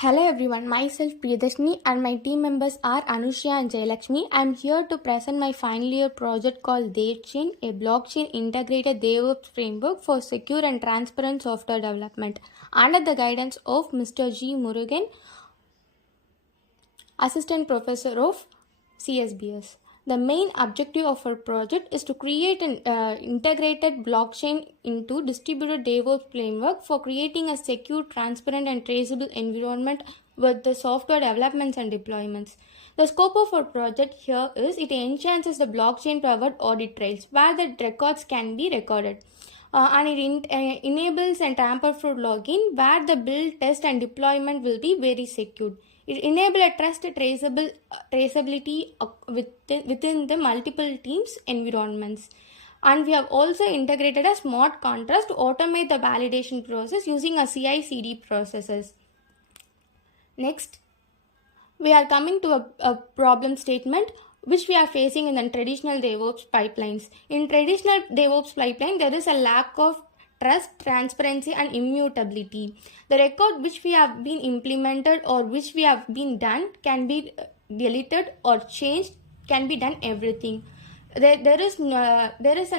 Hello everyone, myself Priyadashni and my team members are Anushya and Jayalakshmi. I am here to present my final year project called Devchain, a blockchain integrated Devops framework for secure and transparent software development under the guidance of Mr. G. Murugan, Assistant Professor of CSE&BS. The main objective of our project is to create an integrated blockchain into distributed DevOps framework for creating a secure, transparent, and traceable environment with the software developments and deployments. The scope of our project here is it enhances the blockchain-powered audit trails where the records can be recorded. And it enables a tamper-proof login where the build, test, and deployment will be very secured. It enables a traceability within the multiple teams environments. And we have also integrated a smart contract to automate the validation process using a CI/CD processes. Next, we are coming to a problem statement which we are facing in the traditional DevOps pipelines. In traditional DevOps pipeline, there is a lack of trust, transparency, and immutability. The record which we have been implemented or which we have been done can be deleted or changed, can be done everything. There is a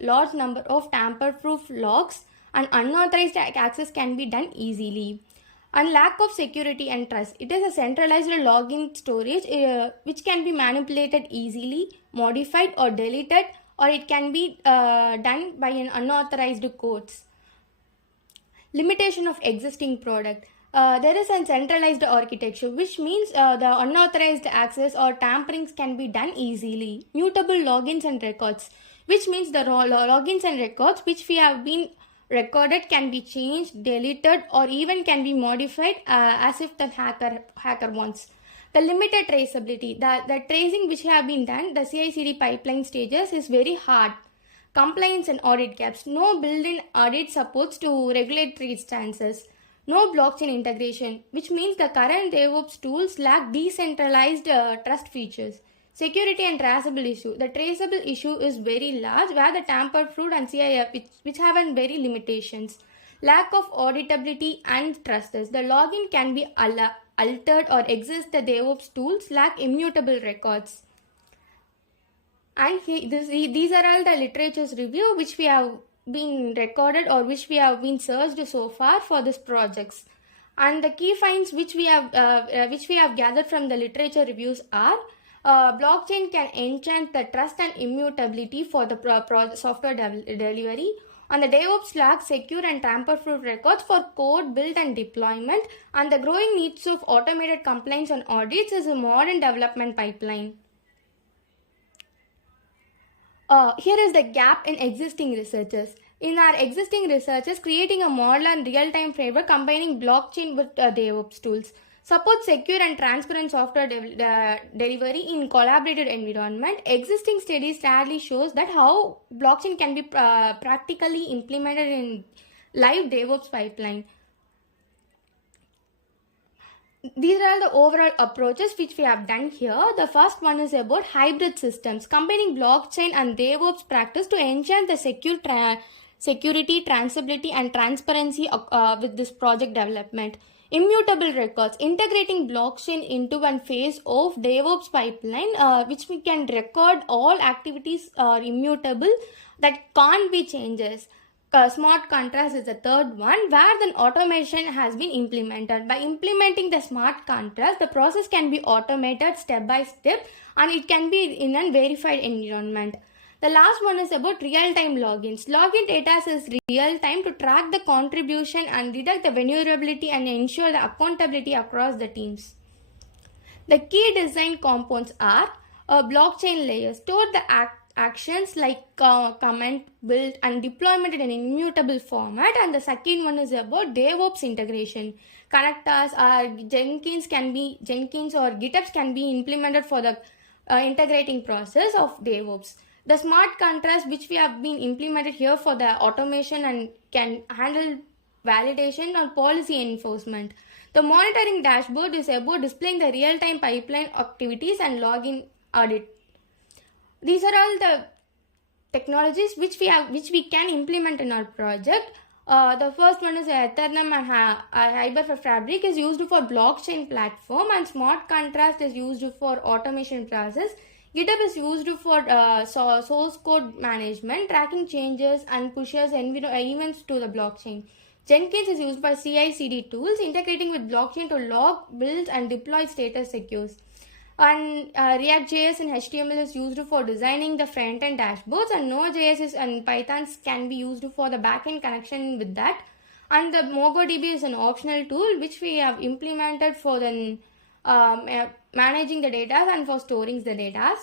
large number of tamper-proof logs and unauthorized access can be done easily. And lack of security and trust. It is a centralized login storage which can be manipulated easily, modified or deleted, or it can be done by an unauthorized codes. Limitation of existing product. There is a centralized architecture, which means the unauthorized access or tamperings can be done easily. Mutable logins and records, which means the logins and records which we have been recorded can be changed, deleted, or even can be modified as if the hacker wants. The limited traceability, the tracing which have been done, the CI/CD pipeline stages is very hard. Compliance and audit gaps. No built-in audit supports to regulatory instances. No blockchain integration, which means the current DevOps tools lack decentralized trust features. Security and traceable issue. The traceable issue is very large where the tamper-proof and CIF which have very limitations. Lack of auditability and trusters. The login can be altered or exist. The DevOps tools lack immutable records. And these are all the literature's review which we have been recorded or which we have been searched so far for this projects. And the key finds which we have gathered from the literature reviews are blockchain can enhance the trust and immutability for the software delivery. And the DevOps lacks secure and tamper-proof records for code build and deployment. And the growing needs of automated compliance and audits is a modern development pipeline. Here is the gap in existing researches. In our existing researches, creating a model and real-time framework combining blockchain with DevOps tools. Support secure and transparent software delivery in collaborative environment. Existing studies sadly shows that how blockchain can be practically implemented in live DevOps pipeline. These are all the overall approaches which we have done here. The first one is about hybrid systems, combining blockchain and DevOps practice to enhance the security, traceability, and transparency with this project development. Immutable records, integrating blockchain into one phase of DevOps pipeline, which we can record all activities are immutable that can't be changes. Smart contrast is the third one where then automation has been implemented. By implementing the smart contrast, the process can be automated step by step and it can be in a verified environment. The last one is about real-time logins. Login data is real-time to track the contribution and detect the vulnerability and ensure the accountability across the teams. The key design components are a blockchain layer. Store the actions like comment, build, and deployment in an immutable format. And the second one is about DevOps integration. Connectors or Jenkins or GitHubs can be implemented for the integrating process of DevOps. The smart contrast which we have been implemented here for the automation and can handle validation or policy enforcement. The monitoring dashboard is about displaying the real-time pipeline activities and login audit. These are all the technologies which we can implement in our project. The first one is Ethereum and Hyperfabric is used for blockchain platform, and smart contrast is used for automation process. GitHub is used for source code management, tracking changes and pushes events to the blockchain. Jenkins is used for CI/CD tools, integrating with blockchain to log, build, and deploy status secures. And React.js and HTML is used for designing the front-end dashboards, and Node.js and Python can be used for the back-end connection with that. And the MongoDB is an optional tool which we have implemented for the managing the data and for storing the data.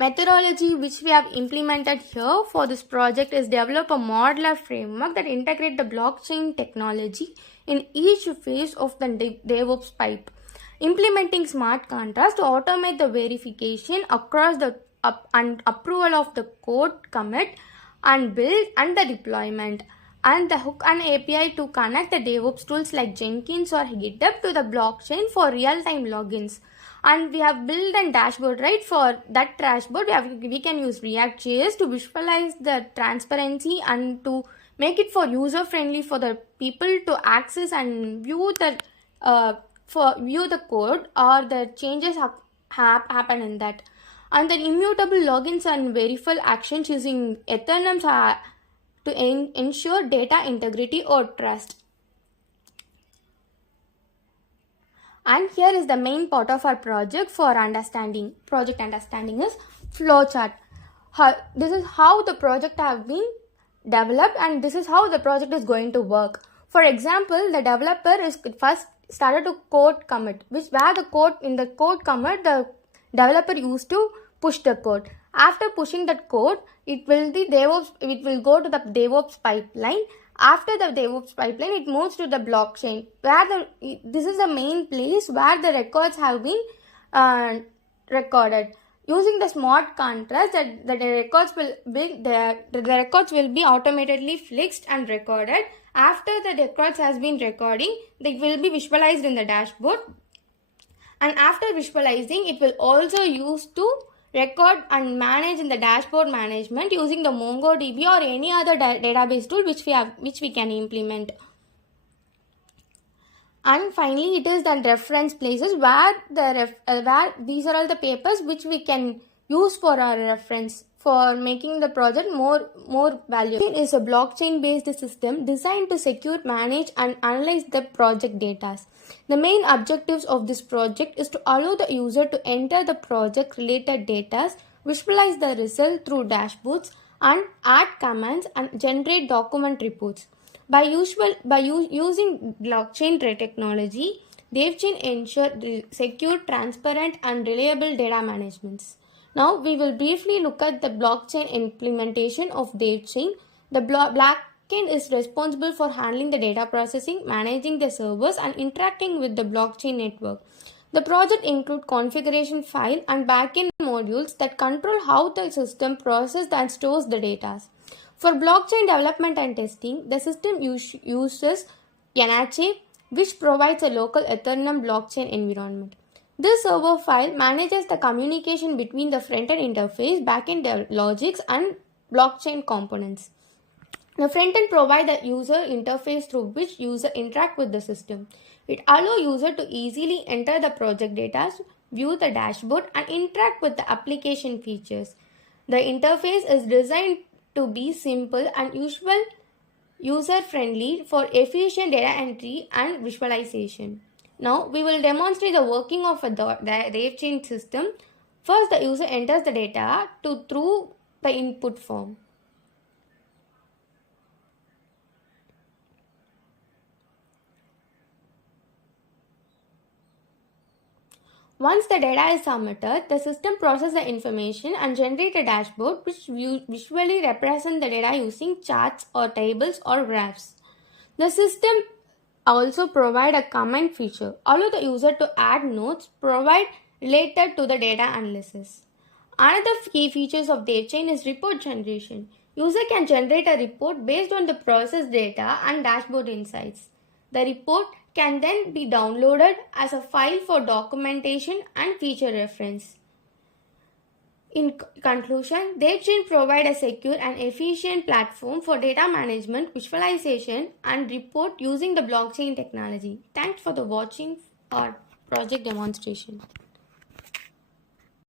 Methodology which we have implemented here for this project is develop a modular framework that integrate the blockchain technology in each phase of the Devops pipe. Implementing smart contrast to automate the verification across the and approval of the code commit and build and the deployment, and the hook and API to connect the DevOps tools like Jenkins or GitHub to the blockchain for real-time logins. And we have built a dashboard, right? For that dashboard, we can use React.js to visualize the transparency and to make it for user-friendly for the people to access and view the code or the changes happen in that. And then immutable logins and verifiable actions using Ethereum to ensure data integrity or trust. And here is the main part of our project for understanding. Project understanding is flowchart. This is how the project have been developed, and this is how the project is going to work. For example, the developer is first started to code commit, where the code in the code commit the developer used to push the code. After pushing that code, it will go to the DevOps pipeline. After the DevOps pipeline, it moves to the blockchain, where this is the main place where the records have been recorded. Using the smart contrast, the records will be automatically fixed and recorded. After the records has been recording, they will be visualized in the dashboard. And after visualizing, it will also use to record and manage in the dashboard management using the MongoDB or any other database tool which we can implement. And finally, it is the reference places where these are all the papers which we can use for our reference for making the project more valuable. It is a blockchain-based system designed to secure, manage, and analyze the project data. The main objectives of this project is to allow the user to enter the project-related data, visualize the result through dashboards, and add commands and generate document reports. By using blockchain technology, Devchain ensure secure, transparent, and reliable data management. Now we will briefly look at the blockchain implementation of Devchain. The backend is responsible for handling the data processing, managing the servers, and interacting with the blockchain network. The project includes configuration file and backend modules that control how the system processes and stores the data. For blockchain development and testing, the system uses NHA, which provides a local Ethereum blockchain environment. This server file manages the communication between the front-end interface, back-end logics, and blockchain components. The front-end provides the user interface through which user interact with the system. It allows user to easily enter the project data, view the dashboard, and interact with the application features. The interface is designed to be simple and user-friendly for efficient data entry and visualization. Now, we will demonstrate the working of the Devchain system. First, the user enters the data through the input form. Once the data is submitted, the system processes the information and generates a dashboard which visually represents the data using charts or tables or graphs. The system also provides a comment feature, allow the user to add notes related to the data analysis. Another key features of Devchain is report generation. User can generate a report based on the processed data and dashboard insights. The report can then be downloaded as a file for documentation and feature reference. In conclusion, Devchain provide a secure and efficient platform for data management, visualization, and report using the blockchain technology. Thanks for the watching our project demonstration.